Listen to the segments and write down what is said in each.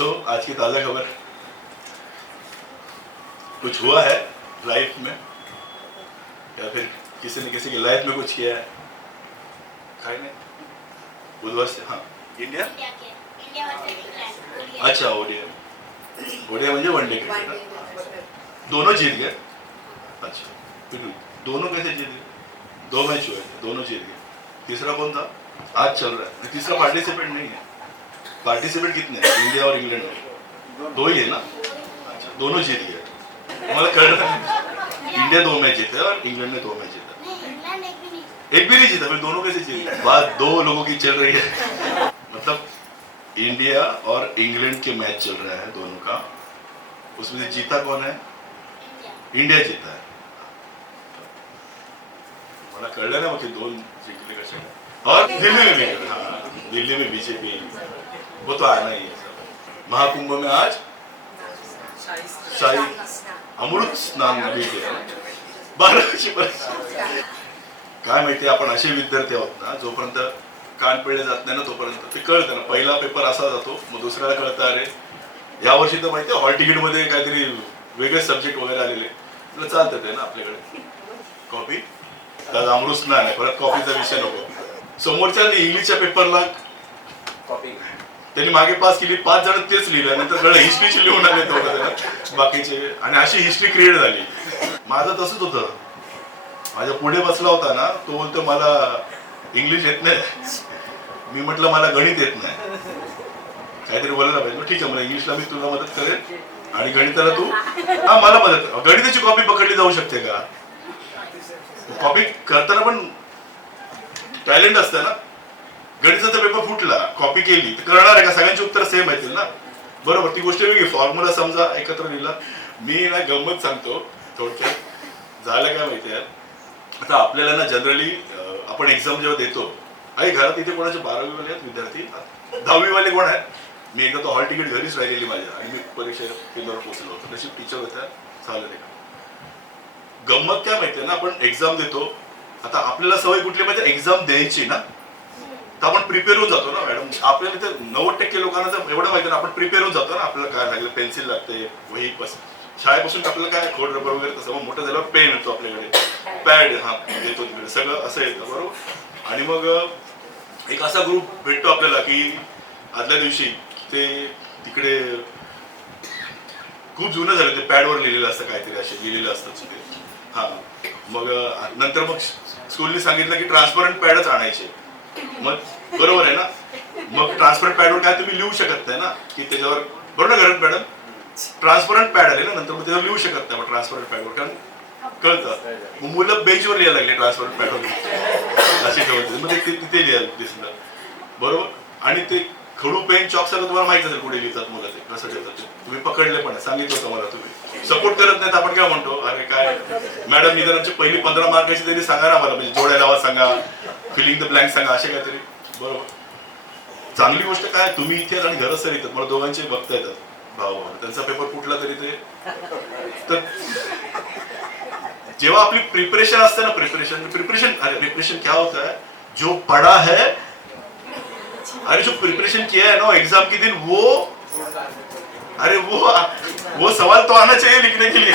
आज की ताज़ा खबर, कुछ हुआ है लाइफ में या फिर किसी ने किसी की लाइफ में कुछ किया है? खाई नहीं बुधवार से। हाँ, इंडिया अच्छा ओडीआई। ओडीआई म्हणजे वनडे क्रिकेट। दोनों जीत गए। अच्छा, फिर दोनों कैसे जीत गए? दो मैच हुए थे, दोनों जीत गए। तीसरा कौन था? आज चल रहा है। तीसरा पार्टिसिपेट नहीं है। पार्टिसिपेट कितने हैं? इंडिया और इंग्लैंड में दो ही है ना। अच्छा, दोनों जीत गए। मला कळलं इंडिया 2 मैच जीता और इंग्लैंड ने 2 मैच जीता। एक भी नहीं जीता, फिर दोनों कैसे जीत गए? बात दो लोगों की चल रही है। मतलब इंडिया और इंग्लैंड के मैच चल रहा है दोनों का, उसमें से जीता कौन है? इंडिया जीता है। मला कळलं ना, मग दोन जिंकले कसे। और दिल्ली में भी, हाँ दिल्ली में बीजेपी, वो तो आना ही है। महाकुंभ में आज शाही अमृत स्नान नदी के 12ची काय माहिती, आपण असे विद्यार्थी आहोत ना, जोपर्यंत कान पिळले जात नाही ना तोपर्यंत ते कळतं ना। पहिला पेपर असा जातो, मग दुसऱ्याला कळतं अरे या वर्षी तर माहिती हॉल तिकीट मध्ये काहीतरी वेगळे सब्जेक्ट वगैरे आलेले, तुला चालतं ते ना आपल्याकडे कॉपी। तर अमृत स्नान आहे, परत कॉपीचा विषय नको। समोरच्या इंग्लिशच्या पेपरला कॉपी त्यांनी मागे पास केली, 5 जण तेच लिहिलं, नंतर कळलं हिस्ट्रीची लिहून आले तेवढं बाकीचे, आणि अशी हिस्ट्री क्रिएट झाली। माझं तसंच होतं, माझ्या पुढे बसला होता ना, तो बोलतो मला इंग्लिश येत नाही। मी म्हटलं मला गणित येत नाही, काहीतरी बोलायला पाहिजे। ठीक आहे, मला इंग्लिशला मी तुला मदत करेन आणि गणिताला तू हा मला मदत। गणिताची कॉपी पकडली जाऊ शकते का? कॉपी करताना पण टॅलेंट असतं ना। गणिताचा पेपर फुटला, कॉपी केली तर करणार आहे का? सगळ्यांची उत्तर सेम येतील ना, बरोबर। ती गोष्ट वेगळी, फॉर्म्युला समजा एकत्र लिहिला। मी ना गंमत सांगतो थोडक्यात, झालं काय माहिती आहे, आता आपल्याला ना जनरली आपण एक्झाम जेव्हा देतो, आई घरात इथे कोणाचे 12वी वाले आहेत विद्यार्थी, 10वी वाले कोण आहेत? मी एकदा तो हॉल तिकीट घरीच राहिलेली माझ्या, आणि मी परीक्षा केंद्रावर पोहोचलो होतो, नशीब टीचर होत्या, झालं नाही का। गंमत काय माहितीये ना, आपण एक्झाम देतो, आता आपल्याला सवय कुठली माहिती, एक्झाम द्यायची ना, तर आपण प्रिपेअर होऊन जातो ना मॅडम। आपल्याला ते 90% लोकांना तर एवढं माहिती ना, आपण प्रिपेअर होऊन जातो ना। आपल्याला काय लागलं, पेन्सिल लागते, वही, बस शाळेपासून आपल्याला काय खोड रबर वगैरे, तसं मग मोठं झाल्यावर पेन येतो आपल्याकडे, पॅड हा देतो तिकडे, सगळं असं येतं बरोबर। आणि मग एक असा ग्रुप भेटतो आपल्याला की आदल्या दिवशी ते तिकडे खूप जुनं झालं, ते पॅडवर लिहिलेलं असतं, काहीतरी असे लिहिलेलं असतं ते। हा मग नंतर मग स्कूलने सांगितलं की ट्रान्सपरंट पॅडच आणायचे। मग बरोबर आहे ना, मग ट्रान्सपरंट पॅडवर काय तुम्ही लिहू शकत नाही ना, की त्याच्यावर, बरोबर ना घरात मॅडम, ट्रान्सपरंट पॅड आले ना, नंतर मग त्याच्यावर लिहू शकत नाही मग ट्रान्सपरंट पॅडवर, कारण कळतं। मग मुलं बेंचवर लिहायला लागले ट्रान्सपरंट पॅडवर, असे ठेवते, मग तिथे लिहायला दिसलं बरोबर। आणि ते खडू, पेन, चॉक सगळं तुम्हाला माहित असेल कुठे लिहितात मुलं, ते कसं ठेवतात ते तुम्ही पकडले पण, सांगितलं होतं मला। तुम्ही सपोर्ट करत नाही तर आपण काय म्हणतो, अरे काय मॅडम निदानाची पहिली 15 मार्काची तरी सांगा ना मला, म्हणजे जोड्या लावा सांगा, फिलिंग द ब्लँक सांगा, असे काहीतरी बरोबर। चांगली गोष्ट काय, तुम्ही इथे आणि घरच तर येतात, मला दोघांचे बघता येतात भाऊ, त्यांचा पेपर फुटला तरी ते, तर जेव्हा आपली प्रिपरेशन असते ना, प्रिपरेशन अरे प्रिपरेशन क्या होता है, जो पढ़ा है, अरे जो प्रिपरेशन किया है ना एग्जाम के दिन, वो अरे वो सवाल तो आना चाहिए लिखने के लिए।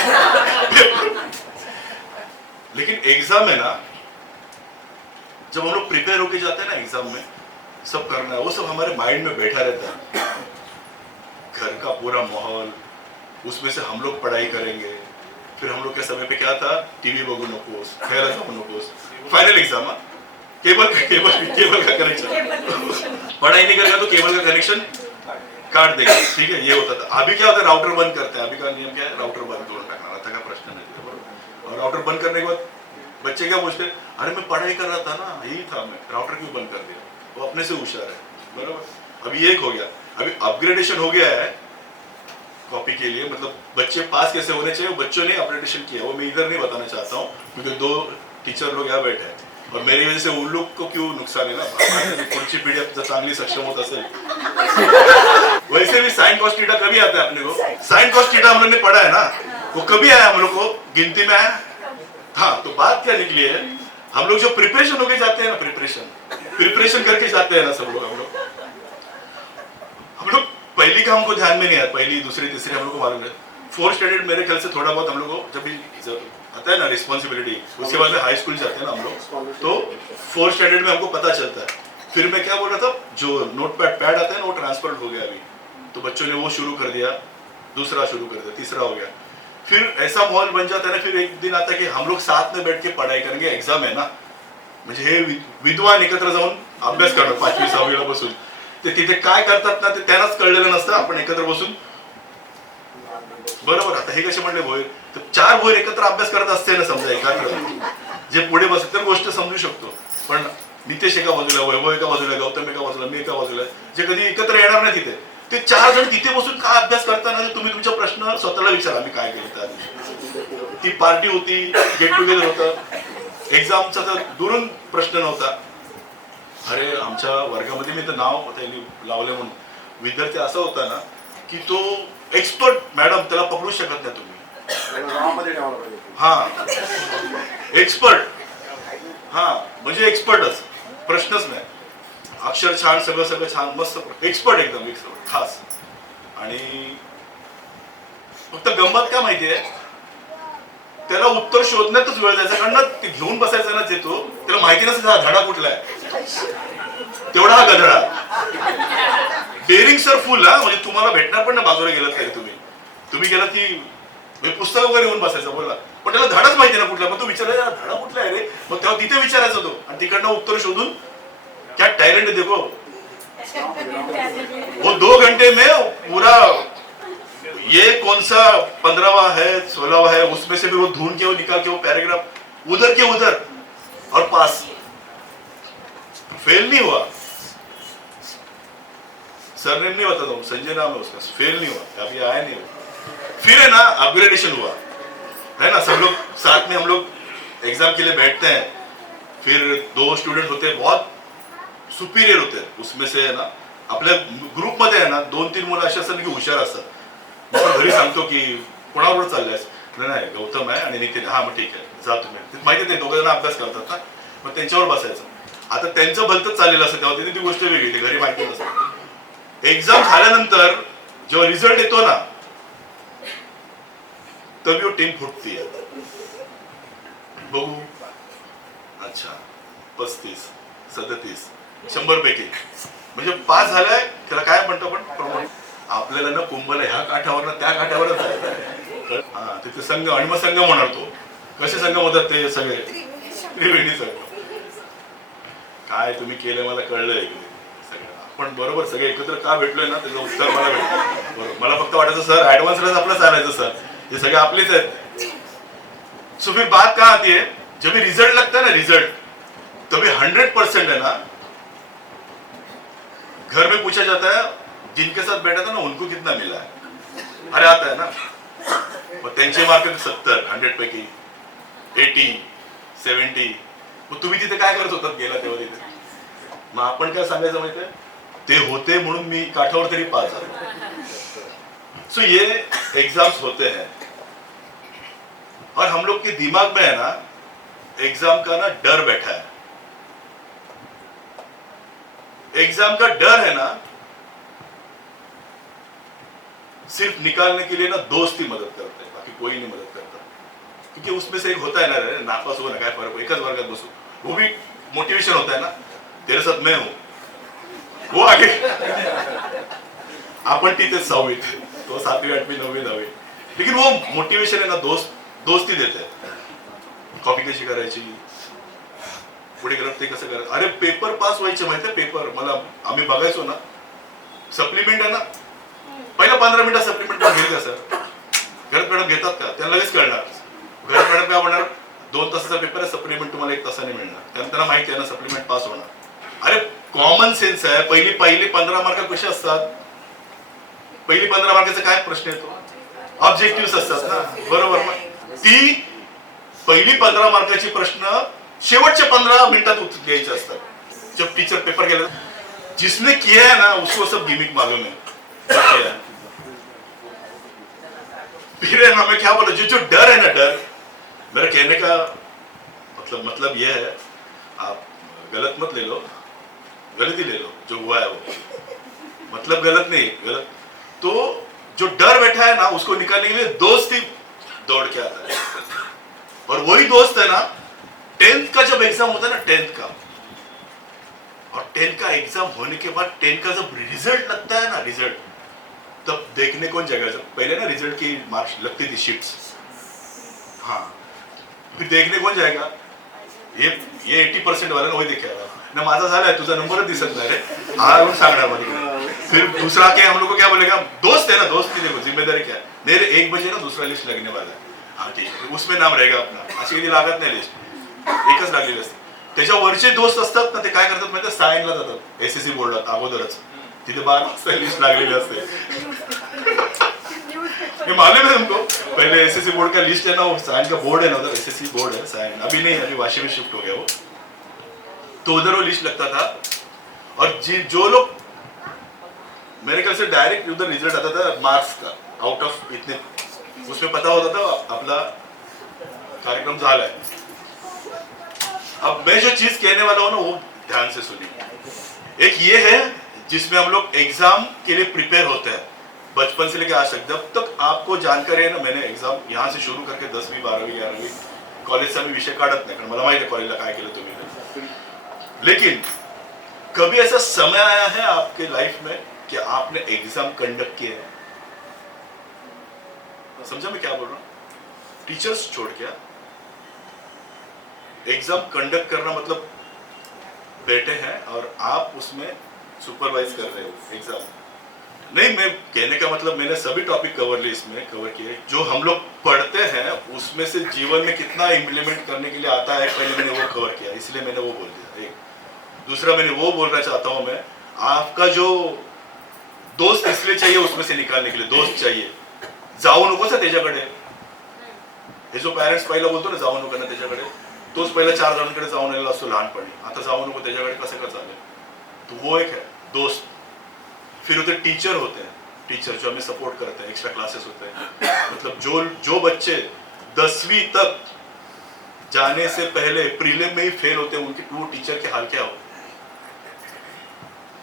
लेकिन एग्जाम है ना, जब हम लोग प्रिपेयर होके जाते हैं ना एग्जाम में, सब करना है, वो सब हमारे माइंड में बैठा रहता है। घर का पूरा माहौल, उसमें से हम लोग पढ़ाई करेंगे, फिर हम लोग के समय पे क्या था, टीवी बघू नकोस, खेळायला जाऊ नकोस, फाइनल एग्जाम, केबल का कनेक्शन, पढ़ाई नहीं करेगा तो केबल का कनेक्शन काट देगा, ठीक है, ये होता था। अभी क्या होता है, राउटर बंद करते हैं, अभी का नियम क्या है, राउटर बंद करून टाकणार, आता का प्रश्न नहीं है बरोबर। और राउटर बंद करने के बाद बच्चे क्या पूछते, अरे मैं पढ़ाई कर रहा था ना, यही था, मैं राउटर क्यों बंद कर दिया, वो अपने से होशियार है बरोबर। अभी एक हो गया, अभी अपग्रेडेशन हो गया है कॉपी के लिए, मतलब बच्चे पास कैसे होने चाहिए, बच्चों ने अपग्रेडेशन किया, वो मैं इधर नहीं बताना चाहता हूँ, क्योंकि 2 टीचर लोग यहाँ बैठे हैं, और मेरी वजह से उन लोग को क्यों नुकसान है ना, पुढची पिढी जर चांगली सक्षम होत असेल। वैसे भी साइन कॉस थीटा कभी आता है अपने को, साइन कॉस थीटा हम लोग ने पढ़ा है ना, वो कभी आया हम लोग को, गिनती में आया। हाँ, तो बात क्या निकली है, हम लोग जो प्रिपरेशन होके जाते हैं ना, प्रिपरेशन करके जाते हैं ना सब लोग, हम लोग पहली का हमको ध्यान में नहीं आया, पहली दूसरी तीसरी हम लोग को मालूम है। फोर्थ स्टैंडर्ड मेरे ख्याल से थोड़ा बहुत हम लोग को जब भी आता है ना रिस्पॉन्सिबिलिटी, उसके बाद में हाई स्कूल जाते हैं ना हम लोग, तो फोर्थ स्टैंडर्ड में हमको पता चलता है। फिर मैं क्या बोल रहा था, जो नोट पैड आता है ना वो ट्रांसफर हो गया अभी, तो बच्चों ने वो शुरू कर दिया, दूसरा शुरू कर दिया, तीसरा हो गया। फिर ऐसा माहौल बन जाता है ना, फिर एक दिन आता है की हम लोग साथ में बैठ के पढ़ाई करेंगे, एग्जाम है ना, म्हणजे हे विद्वान एकत्र जाऊन अभ्यास करतात 5वी 6वी ला बसून, ते तिथे काय करतात ना ते त्यांनाच कळलेलं नसतं, आपण एकत्र बसून बरोबर। आता हे कसे म्हणले भोयर, तर 4 भोयर एकत्र अभ्यास करत असते ना समजा एकत्र, जे पुढे बसत तर गोष्ट समजू शकतो, पण नितेश एका बाजूला, वैभव एका बाजूला, गौतम एका बाजूला, मी एका बाजूला, जे कधी एकत्र येणार नाही तिथे, ते 4 जण तिथे बसून काय अभ्यास करताना तुम्ही तुमचा प्रश्न स्वतःला विचारा, आम्ही काय केलं त्या दिवशी। ती पार्टी होती, गेट टुगेदर होतं, एक्झामचा तर दुरून प्रश्न नव्हता। अरे आमच्या वर्गामध्ये मी तर नाव त्यांनी लावले म्हणून, विद्यार्थी असा होता ना की तो एक्सपर्ट, मॅडम त्याला पकडू शकत नाही तुम्ही, हा एक्सपर्ट, हा म्हणजे एक्सपर्टच, प्रश्नच नाही, अक्षर छान, सगळं सगळं छान, मस्त एक्सपर्ट, एकदम एक्सपर्ट खास। आणि फक्त गंमत काय माहितीये, त्याला उत्तर शोधण्यातच वेळ जायचा, कारण ते घेऊन बसायचा ना जे तो, त्याला माहिती नसेल हा धडा कुठला आहे, तेवढा हा गधडा, बेरिंग सर फुल, हा म्हणजे तुम्हाला भेटणार पण ना बाजूला गेलात तरी, तुम्ही गेलात की पुस्तक वगैरे घेऊन बसायचा बोला, पण त्याला धडाच माहिती ना कुठला, मग तो विचारायचा धडा कुठला आहे रे, मग तेव्हा तिथे विचारायचा तो, आणि तिकडनं उत्तर शोधून, क्या टैलेंट देखो, वो 2 घंटे में पूरा ये कौन सा 15वां है 16वां है, उसमें से भी वो ढूंढ के वो निकाल के वो पैराग्राफ उधर के उधर, और पास, फेल नहीं हुआ, सरनेम नहीं बताता हूँ, संजय नाम है उसका, फेल नहीं हुआ, अभी आया नहीं हुआ। फिर है ना अपग्रेडेशन हुआ है ना, सब लोग साथ में हम लोग एग्जाम के लिए बैठते हैं, फिर 2 स्टूडेंट होते हैं बहुत सुपीरियर होते हैं, उसमें से है ना आपल्या ग्रुप मध्ये आहे ना 2-3 मुलं अशी असतात की हुशार असतात, मग घरी सांगतो की कोणाबरोबर चाललायस, नाही गौतम आहे आणि नितीन, हा मग ठीक आहे जा तुम्ही, माहिती नाही 2 जण अभ्यास करतात ना, मग त्यांच्यावर बसायचं। आता त्यांचं भलतंच चाललेलं असतं तेव्हा, ती गोष्ट वेगळी, ती घरी माहिती नसते। एग्जाम झाल्यानंतर जेव्हा रिझल्ट येतो ना, तभी वो टीम फुटती है, बघू अच्छा 35 37 100 पैकी, म्हणजे पास झालाय, त्याला काय म्हणतो आपण प्रमोट, आपल्याला ना कुंभला ह्या काठावर ना त्या काठावरच जायचं आहे, हा तिथे संघ, आणि मग संगम होणार, तो कसे संगम होतात ते सगळे त्रिवेणी संगम, काय तुम्ही केलं मला कळलंय की सगळं, आपण बरोबर सगळे एकत्र का भेटलोय ना त्याचं उत्तर मला भेटलं बरोबर। मला फक्त वाटायचं सर ऍडव्हान्सलाच आपलं चालायचं सर, हे सगळे आपलेच आहेत। सो फिर बात कहाँ आती है, जब भी रिजल्ट लगता है ना, रिजल्ट तभी 100% है ना, घर में पूछा जाता है जिनके साथ बैठा था ना उनको कितना मिला है, अरे आता है ना, मग त्यांचे मार्क 70 100 पैकी 80 70, मग तुम्ही तिथे काय करत होतात गेला तेव्हा तिथे, मग आपण काय सांगायचं माहितीये, ते होते म्हणून मी काठावर तरी पास झालो। सो ये एग्जाम्स होते हैं, और हम लोग के दिमाग में है ना एग्जाम का ना डर बैठा है, एग्जाम का डर है ना, सिर्फ निकालने के लिए ना दोस्त ही मदद करते हैं, बाकी कोई नहीं मदद करता, क्योंकि उसमें से एक होता है ना नापास हो ना काय फर्क, एकच वर्गात बसू, वो भी मोटिवेशन होता है ना, तेरे साथ मैं हूं, वो आगे आपण तिथे 6वीत, तो 7वी 8वी 9वी 10वी, लेकिन वो मोटिवेशन है ना, दोस्ती देते हैं, कॉपी कशी करायची, पुढे गेलं ते कसं करायचं, अरे पेपर पास व्हायचे माहिती आहे, पेपर मला आम्ही बघायचो ना, सप्लिमेंट आहे ना, पहिला 15 मिनिटं सप्लिमेंट घेईल का सर, घरात मॅडम घेतात का, त्यांना लगेच कळणार, घरात मॅडम काय म्हणणार 2 तासाचा पेपर आहे, सप्लिमेंट तुम्हाला 1 तासाने मिळणार, त्यांना माहिती आहे ना सप्लिमेंट पास होणार। अरे कॉमन सेन्स आहे, पहिली 15 मार्क कशी असतात, पहिली 15 मार्काचा काय प्रश्न येतो, ऑब्जेक्टिव्ह असतात ना, बरोबर, मग ती पहिली 15 मार्काची प्रश्न शेवटच्या 15 मिनिटात उत्तर द्यायचे असतात। जब टीचर पेपर गेला, जिसने किया है ना उसको सब गिमिक मालूम है, फिर है ना मैं क्या बोला, जो डर है ना, डर, मेरा कहने का मतलब यह है, आप गलत मत ले लो, गलती ले लो, जो हुआ है वो मतलब गलत नहीं, गलत तो जो डर बैठा है ना उसको निकालने के लिए दोस्त ही दौड़ के आता है। और वही दोस्त है ना 10th का जब एग्जाम होता है ना 10th का, और 10th का एग्जाम होने के बाद 10th का जब रिजल्ट लगता है ना, रिजल्ट तब देखने कौन जाएगा? जब पहले ना रिजल्ट की मार्क्स लगती थी शीट्स, हाँ, फिर देखने कौन जाएगा? ये 80% वाला ना वही देखेगा ना, माझा झालाय तुझा नंबरच दिसत नाही रे, हा म्हणून सांगणार मला। फिर दूसरा क्या हम लोग को क्या बोलेगा? दोस्त है ना, दोस्त की देखो जिम्मेदारी क्या है, नहीं रे 1 बजे ना दूसरा लिस्ट लगने वाला है, हाँ ठीक है, उसमें नाम रहेगा अपना, अशी कधी लागत नाही लिस्ट, एकच लागलेली असते। त्याच्या वरचे दोस्त असतात ना, ते काय करतात माहिती आहे? सायनला जातात एसएससी बोर्डात अगोदरच, तिथे 12 वाजता लिस्ट लागलेली असते। ये मालूम है तुमको? पहले एसएससी बोर्ड का लिस्ट है ना, वो साइन का बोर्ड है ना, उधर एसएससी बोर्ड है, साइन अभी नहीं, अभी वाशी में शिफ्ट हो गया वो, तो उधर वो लिस्ट लगता था। और जो लोग, मेरे ख्याल से डायरेक्ट उधर रिजल्ट आता था मार्क्स का, आउट ऑफ इतने, उसमें पता होता था अपना कार्यक्रम झाला है। अब मैं जो चीज कहने वाला हूं ना वो ध्यान से सुनिए। एक ये है जिसमें हम लोग एग्जाम के लिए प्रिपेयर होते हैं बचपन से लेकर आज तक, जब तक आपको जानकारी है ना। मैंने एग्जाम यहाँ से शुरू करके 10वीं 12वीं 11वीं कॉलेजचा मी विषय काढत नाही, कारण मला माहिती आहे कॉलेजला काय केलं तुम्ही, लेकिन कभी ऐसा समय आया है आपके लाइफ में कि आपने एग्जाम कंडक्ट किया है? समझा मैं क्या बोल रहा हूं? टीचर्स छोड़ के एग्जाम कंडक्ट करना मतलब बैठे हैं और आप उसमें सुपरवाइज कर रहे हो एग्जाम। नहीं, मैं कहने का मतलब मैंने सभी टॉपिक इसमें कवर किए जो हम लोग पढ़ते हैं, उसमें से जीवन में कितना इम्प्लीमेंट करने के लिए आता है, पहले मैंने वो कवर किया, इसलिए मैंने वो बोल दिया। एक दूसरा मैंने वो बोलना चाहता हूं, मैं आपका जो दोस्त इसलिए चाहिए उसमें से निकालने के लिए दोस्त चाहिए, जाऊ नको सा त्याच्याकडे। हे जो पेरेंट्स पहिला बोलतो ना जाऊ नको ना त्याच्याकडे, तोच पहिला 4 जणांकडे जाऊन आलेला असतो लहानपणी, आता जाऊ नको त्याच्याकडे कसं का चालेल? तो वो एक है दोस्त। फिर होते टीचर होते हैं, टीचर जो हमें सपोर्ट करते हैं, एक्स्ट्रा क्लासेस होते हैं, मतलब जो बच्चे 10वीं तक जाने से पहले प्रीलिम में ही फेल होते हैं, उनके वो टीचर के हाल क्या हो?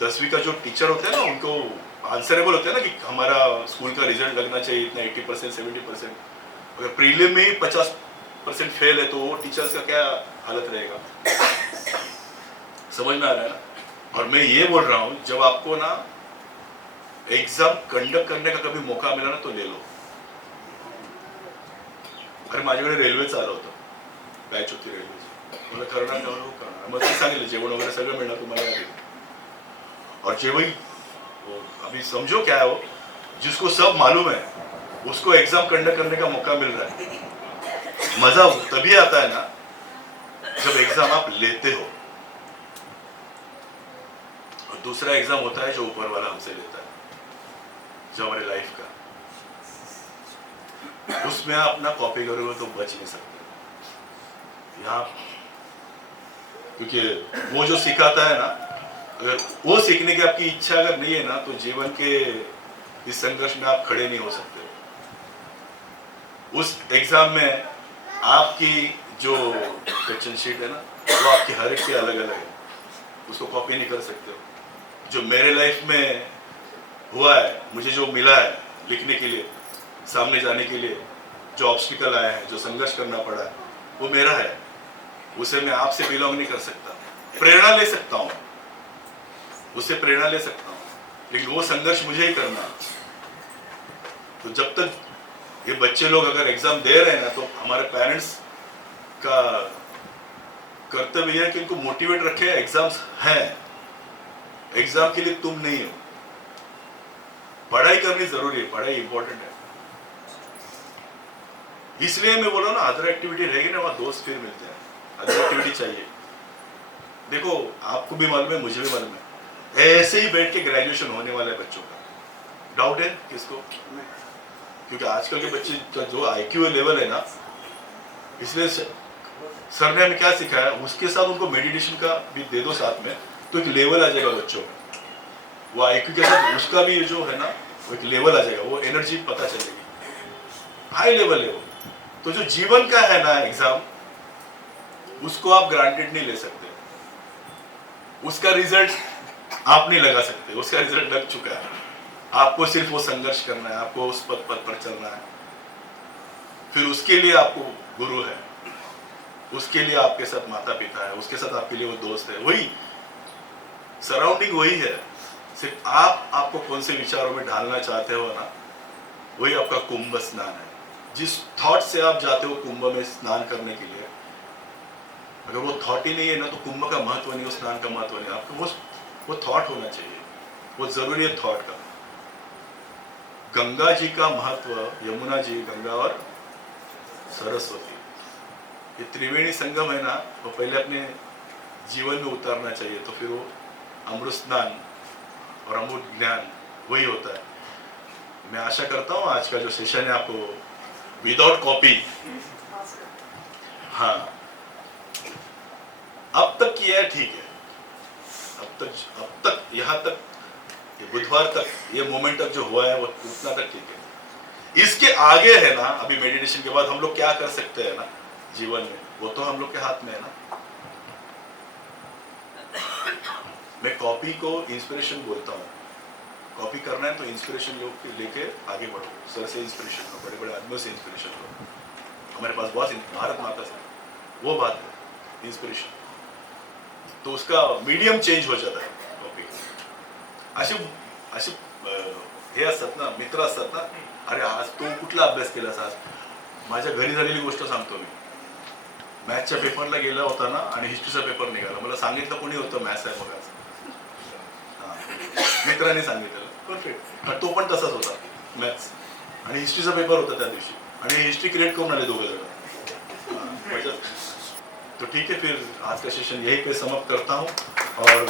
10वीं का जो टीचर होते हैं ना, उनको आंसरेबल होते हैं ना कि हमारा स्कूल का रिजल्ट लगना चाहिए इतना 80% 70%, अगर प्रीलिम में ही 50% फेल है तो वो टीचर्स का क्या हालत रहेगा? समझ में आ रहा है ना? और मैं ये बोल रहा हूं, जब आपको ना एग्जाम कंडक्ट करने का कभी मौका मिला ना तो ले लो। अरे माझ्याकडे रेल्वेचं आलं होतं, बॅच होती रेल्वेची, मला करणार मग ते सांगितलं जेवण वगैरे सगळं मिळणार तुम्हाला आधी। और जेवण अभी समझो क्या है वो, जिसको सब मालूम है उसको एग्जाम कंडक्ट करने का मौका मिल रहा है। मजा तभी आता है ना जब एग्जाम आप लेते हो, और दूसरा एग्जाम होता है जो ऊपर वाला हमसे लेता है, जो हमारे लाइफ का, उसमें आप अपना कॉपी करोगे तो बच नहीं सकते यहाँ, क्योंकि वो जो सिखाता है ना, अगर वो सीखने की आपकी इच्छा अगर नहीं है ना तो जीवन के इस संघर्ष में आप खड़े नहीं हो सकते। उस एग्जाम में आपकी जो क्वेश्चन शीट है ना वो आपकी हर एक के अलग अलग है, उसको कॉपी नहीं कर सकते हो। जो मेरे लाइफ में हुआ है, मुझे जो मिला है लिखने के लिए, सामने जाने के लिए, जो ऑब्स्टिकल आया है, जो संघर्ष करना पड़ा है, वो मेरा है, उसे मैं आपसे बिलोंग नहीं कर सकता। प्रेरणा ले सकता हूँ, उससे प्रेरणा ले सकता हूँ, लेकिन वो संघर्ष मुझे ही करना है। तो जब तक ये बच्चे लोग अगर एग्जाम दे रहे हैं ना, तो हमारे पेरेंट्स का कर्तव्य है कि इनको मोटिवेट रखे। एग्जाम्स हैं, एग्जाम के लिए तुम नहीं हो, पढ़ाई करनी जरूरी है, पढ़ाई इंपॉर्टेंट है। इसलिए मैं बोल रहा हूँ ना, अदर एक्टिविटी रहेगी ना, वहां दोस्त फिर मिलते हैं, अदर एक्टिविटी चाहिए। देखो आपको भी मालूम है, मुझे भी मालूम है, ऐसे ही बैठ के ग्रेजुएशन होने वाला है बच्चों का। डाउट है किसको? क्योंकि आजकल के बच्चे का जो आईक्यू लेवल है ना, इसलिए सर ने हमें क्या सिखाया, उसके साथ उनको मेडिटेशन का भी दे दो साथ में, तो एक लेवल आ जाएगा बच्चों का। वो आईक्यू के साथ उसका भी जो है ना वो एक लेवल आ जाएगा, वो एनर्जी पता चलेगी, हाई लेवल है वो। तो जो जीवन का है ना एग्जाम, उसको आप ग्रांटेड नहीं ले सकते, उसका रिजल्ट आप नहीं लगा सकते, उसका रिजल्ट लग चुका है। आपको सिर्फ वो संघर्ष करना है, आपको उस पद पर चलना है। फिर उसके लिए आपको गुरु है, उसके लिए आपके साथ माता पिता है, उसके साथ आपके लिए वो दोस्त है, वही सराउंडिंग वही है। सिर्फ आपको कौन से विचारों में ढालना चाहते हो ना, वही आपका कुंभ स्नान है। जिस थॉट से आप जाते हो कुंभ में स्नान करने के लिए, अगर वो थॉट ही नहीं है ना, तो कुंभ का महत्व नहीं, वो स्नान का महत्व नहीं। आपको वो थॉट होना चाहिए, वो जरूरी है थॉट का। गंगा जी का महत्व, यमुना जी, गंगा और सरस्वती, ये त्रिवेणी संगम है ना, वो पहले अपने जीवन में उतारना चाहिए, तो फिर वो अमृत स्नान और अमृत ज्ञान वही होता है। मैं आशा करता हूँ आज का जो सेशन है आपको विदाउट कॉपी, हाँ अब तक किया है ठीक है, अब तक यहाँ तक, ये बुधवार तक, ये मोमेंट तक जो हुआ है वो उतना तक ठीक है। इसके आगे है ना, अभी मेडिटेशन के बाद हम लोग क्या कर सकते हैं ना जीवन में, वो तो हम लोग के हाथ में है ना। मैं कॉपी को इंस्पिरेशन बोलता हूँ, कॉपी करना है तो इंस्पिरेशन लोग लेके आगे बढ़ो, सर से इंस्पिरेशन लो, बड़े बड़े आदमियों से इंस्पिरेशन लो। हमारे पास बहुत भारत माता से वो बात है इंस्पिरेशन, तो उसका मीडियम चेंज हो जाता है। कॉपी असे हे असतात ना, मित्र असतात ना, अरे आज तू कुठला अभ्यास केलास, आज माझ्या घरी झालेली गोष्ट सांगतो मी। मॅथ्सच्या पेपरला गेला होता ना आणि हिस्ट्रीचा पेपर निघाला, मला सांगितलं कोणी होतं मॅथ्स आहे बघा, मित्राने सांगितलं, परफेक्ट। तो पण तसाच होता, मॅथ्स आणि हिस्ट्रीचा पेपर होता त्या दिवशी, आणि हिस्ट्री क्रिएट करून आले दोघे जण। तो ठीक है, फिर आज का सेशन यहीं पे समाप्त करता हूँ और